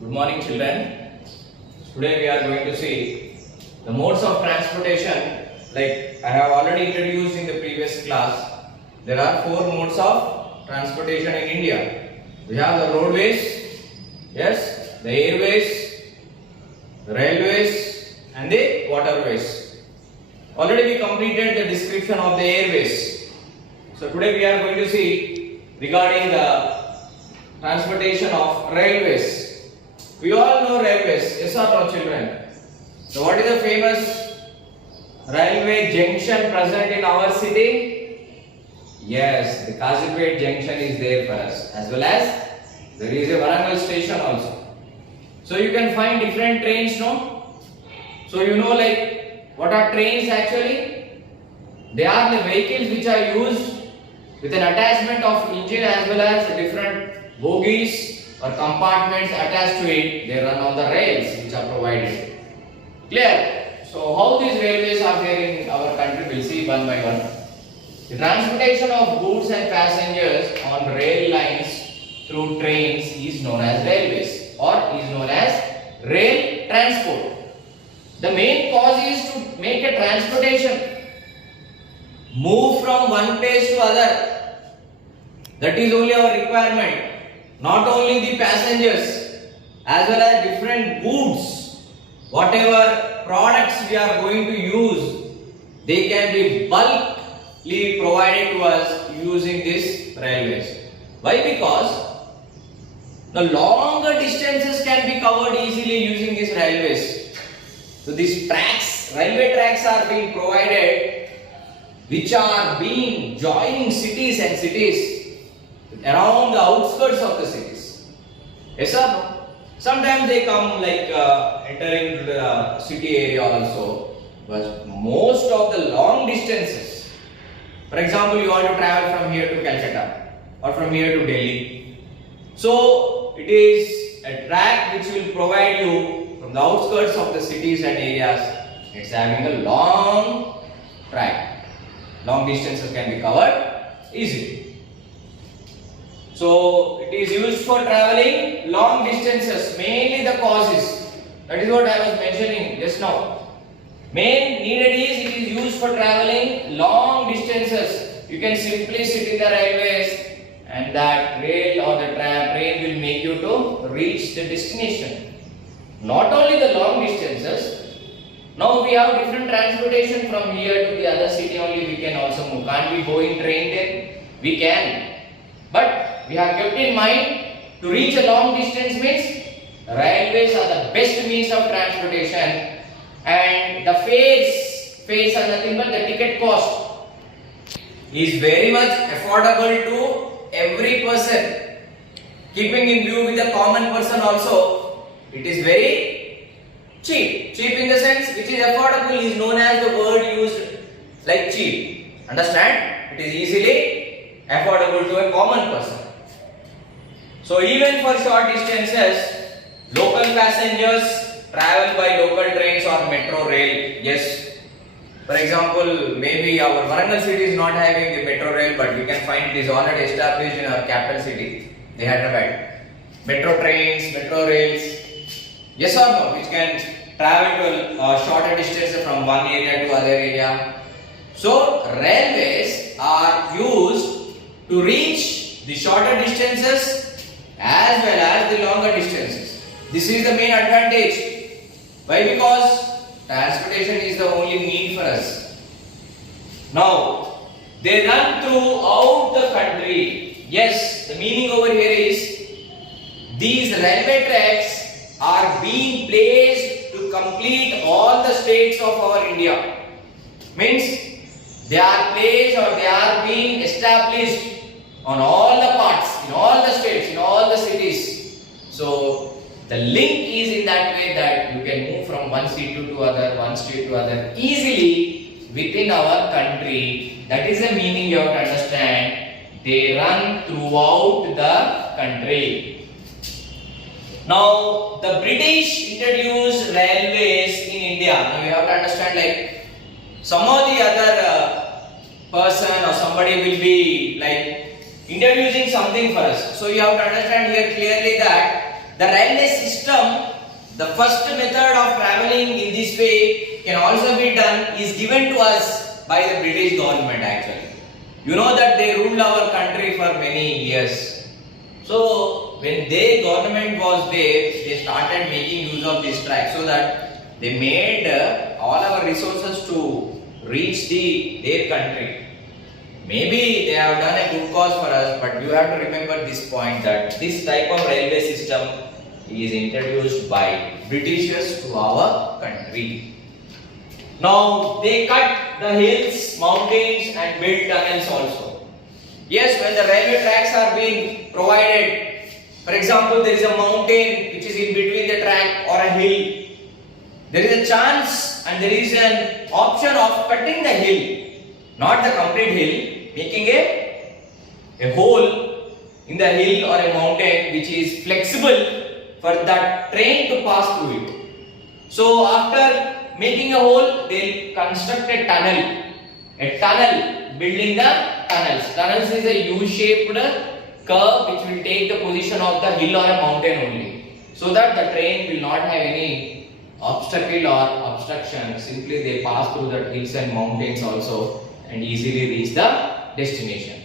Good morning, children. Today we are going to see the modes of transportation. Like I have already introduced in the previous class, there are four modes of transportation in India. We have the roadways, yes, the airways, the railways, and the waterways. Already we completed the description of the airways. So today we are going to see regarding the transportation of railways. We all know railways, yes or no, children? So what is the famous railway junction present in our city? Yes, the Kazipet junction is there for us, as well as there is a Warangal station also. So you can find different trains, no? So you know like what are trains actually? They are the vehicles which are used with an attachment of engine as well as different bogies or compartments attached to it. They run on the rails which are provided. Clear? So how these railways are there in our country, we'll see one by one. The transportation of goods and passengers on rail lines through trains is known as railways or is known as rail transport. The main cause is to make a transportation move from one place to other. That is only our requirement. Not only the passengers, as well as different goods, whatever products we are going to use, they can be bulkly provided to us using these railways. Why? Because the longer distances can be covered easily using these railways. So these tracks, railway tracks are being provided, which are being joining cities and cities around the outskirts of the cities. Yes or no? Sometimes they come like entering into the city area also, but most of the long distances, for example, you want to travel from here to Calcutta or from here to Delhi. So it is a track which will provide you from the outskirts of the cities and areas. It's having a long track. Long distances can be covered easily. So it is used for traveling long distances, mainly the causes. That is what I was mentioning just now. Main needed is it is used for traveling long distances. You can simply sit in the railways and that rail or the train will make you to reach the destination. Not only the long distances, now we have different transportation from here to the other city only we can also move. Can't we go in train then? We can. But we have kept in mind to reach a long distance means railways are the best means of transportation, and the fares are nothing but the ticket cost is very much affordable to every person. Keeping in view with the common person also, it is very cheap. Cheap in the sense which is affordable is known as the word used like cheap. Understand? It is easily affordable to a common person. So even for short distances, local passengers travel by local trains or metro rail. Yes. For example, maybe our Warangal city is not having the metro rail, but we can find it is already established in our capital city, the Hyderabad. Metro trains, metro rails. Yes or no? Which can travel to shorter distances from one area to other area. So railways are used to reach the shorter distances as well as the longer distances. This is the main advantage. Why? Because transportation is the only need for us. Now, they run throughout the country. Yes, the meaning over here is these railway tracks are being placed to complete all the states of our India. Means they are placed or they are being established on all the parts, in all the states, in all the cities. So the link is in that way that you can move from one city to other, one state to other easily within our country. That is the meaning you have to understand. They run throughout the country. Now the British introduced railways in India. Now you have to understand like some of the other person or somebody will be like introducing something for us. So you have to understand here clearly that the railway system, the first method of traveling in this way can also be done is given to us by the British government actually. You know that they ruled our country for many years. So when their government was there, they started making use of this track so that they made all our resources to reach their country. Maybe they have done a good cause for us, but you have to remember this point that this type of railway system is introduced by Britishers to our country. Now they cut the hills, mountains and built tunnels also. Yes, when the railway tracks are being provided, for example, there is a mountain which is in between the track or a hill, there is a chance and there is an option of cutting the hill, not the complete hill, making a hole in the hill or a mountain which is flexible for that train to pass through it. So after making a hole, they will construct a tunnel, building the tunnels. Tunnels is a U-shaped curve which will take the position of the hill or a mountain only, so that the train will not have any obstacle or obstruction. Simply they pass through the hills and mountains also and easily reach the destination.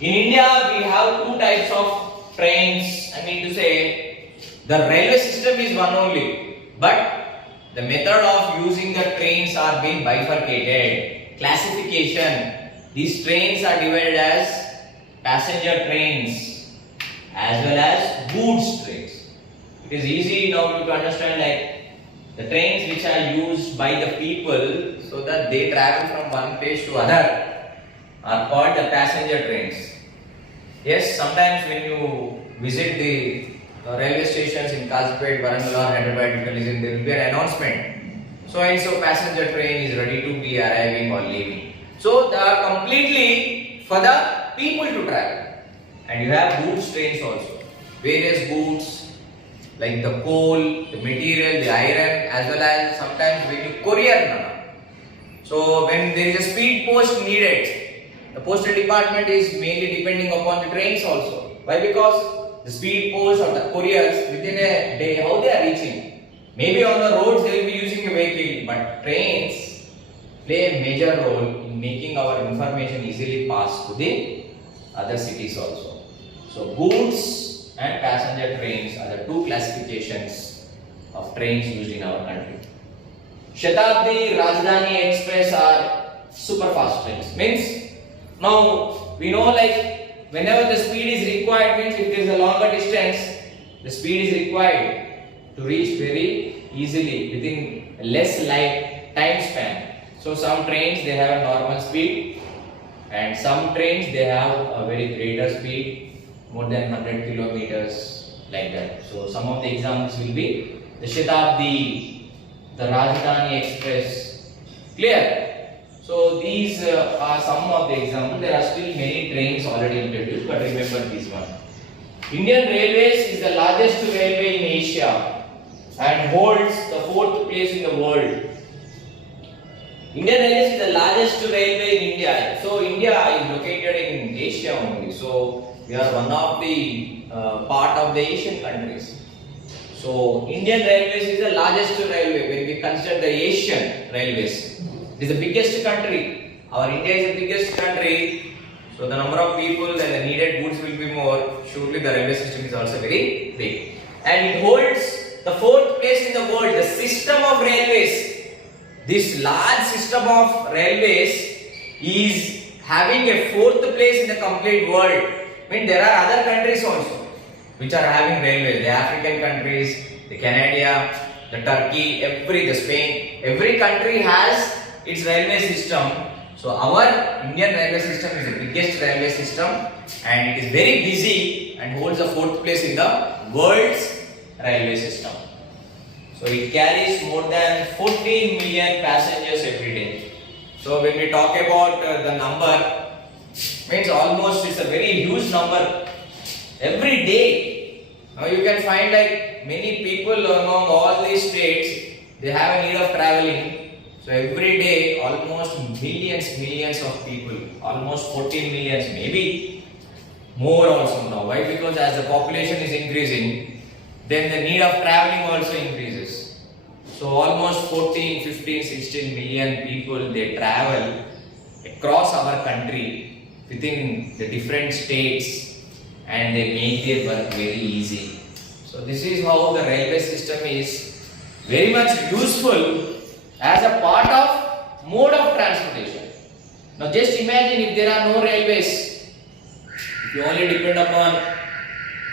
In India, we have two types of trains. I mean to say, the railway system is one only, but the method of using the trains are being bifurcated. Classification. These trains are divided as passenger trains as well as goods trains. It is easy now to understand, like the trains which are used by the people so that they travel from one place to other are called the passenger trains. Yes, sometimes when you visit the railway stations in Kazipet, Warangal or Hyderabad, there will be an announcement. So and so passenger train is ready to be arriving or leaving. So they are completely for the people to travel. And you have goods trains also. Various goods like the coal, the material, the iron, as well as sometimes when you courier. So when there is a speed post needed, the postal department is mainly depending upon the trains also. Why? Because the speed post or the couriers within a day, how they are reaching. Maybe on the roads they will be using a vehicle, but trains play a major role in making our information easily pass to the other cities also. So goods and passenger trains are the two classifications of trains used in our country. Shatabdi, Rajdhani Express are super fast trains. Means now we know, like whenever the speed is required, means if there is a longer distance, the speed is required to reach very easily within less time span. So some trains they have a normal speed, and some trains they have a very greater speed, more than 100 kilometers, like that. So some of the examples will be the Shatabdi, the Rajdhani Express. Clear? So these are some of the examples. There are still many trains already introduced, but remember this one. Indian Railways is the largest railway in Asia and holds the 4th place in the world. Indian Railways is the largest railway in India. So India is located in Asia only. So we are one of the part of the Asian countries. So Indian Railways is the largest railway when we consider the Asian railways. It is the biggest country. Our India is the biggest country. So the number of people and the needed goods will be more. Surely the railway system is also very big. And it holds the 4th place in the world. The system of railways. This large system of railways is having a 4th place in the complete world. I mean, there are other countries also which are having railways. The African countries, the Canada, the Turkey, the Spain. Every country has its railway system. So our Indian railway system is the biggest railway system, and it is very busy and holds the 4th place in the world's railway system. So it carries more than 14 million passengers every day. So when we talk about the number, means almost it's a very huge number every day. Now you can find like many people among all these states, they have a need of traveling. So every day almost millions of people, almost 14 millions, maybe more also now. Why? Because as the population is increasing, then the need of traveling also increases. So almost 14, 15, 16 million people, they travel across our country within the different states, and they make their work very easy. So this is how the railway system is very much useful as a part of mode of transportation. Now just imagine if there are no railways, if you only depend upon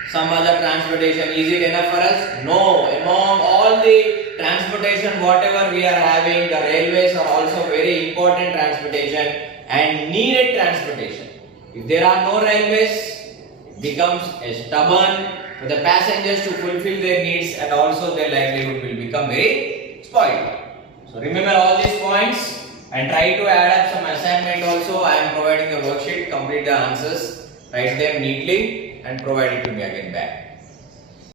some other transportation, is it enough for us? No. Among all the transportation whatever we are having, the railways are also very important transportation and needed transportation. If there are no railways, it becomes a stubborn for the passengers to fulfill their needs, and also their livelihood will become very spoiled. So remember all these points and try to add up some assignment also. I am providing the worksheet, complete the answers, write them neatly and provide it to me again back.